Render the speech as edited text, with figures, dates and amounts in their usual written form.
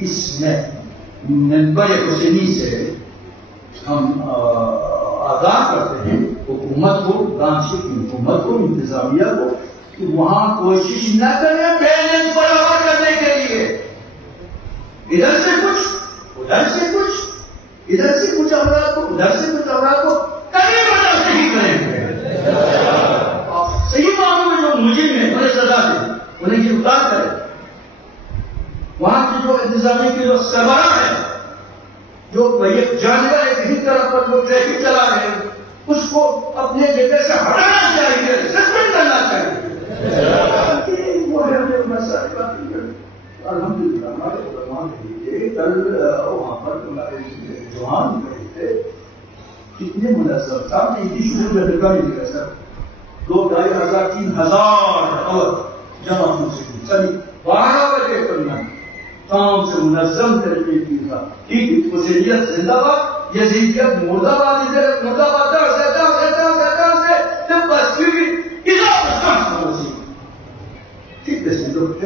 اس میں منبر حسینی سے ہم آگاہ کرتے ہیں حکومت کو، برانچ کی حکومت کو، انتظامیہ کو، کہ وہاں کوشش نہ کریں بیلنس برابر کرنے کے لیے، ادھر سے کچھ ادھر سے کچھ، ادھر سے کچھ افراد کو ادھر سے کچھ افراد کو کبھی برداشت نہیں کریں گے۔ صحیح معنوں میں جو مجرم ہیں انہیں سزا دیں، انہیں گرفتار کریں۔ وہاں کی جو انتظامیہ کی جو سربراہ ہے، جو ایک جانور ایک طرف پر جو ٹریفک چلا رہے ہیں، اس کو اپنے جگہ سے ہٹانا چاہیے، سسپینڈ کرنا چاہیے۔ وہ ہے الحمدللہ ہمارے علماء کے کل وہاں پر جوان رہے تھے، کتنے منظم تھا، عیدی شروع میں لگا نہیں دیا سر، 2,500 3,000 اور جمع ہو سکے، چلی 12 بجے کرنا کام سے منظم طریقے کی تھا۔ ٹھیک، حسینیت زندہ باد، یزیدیت مردہ باد، مردہ باد بس ٹھیک ہے، لوگ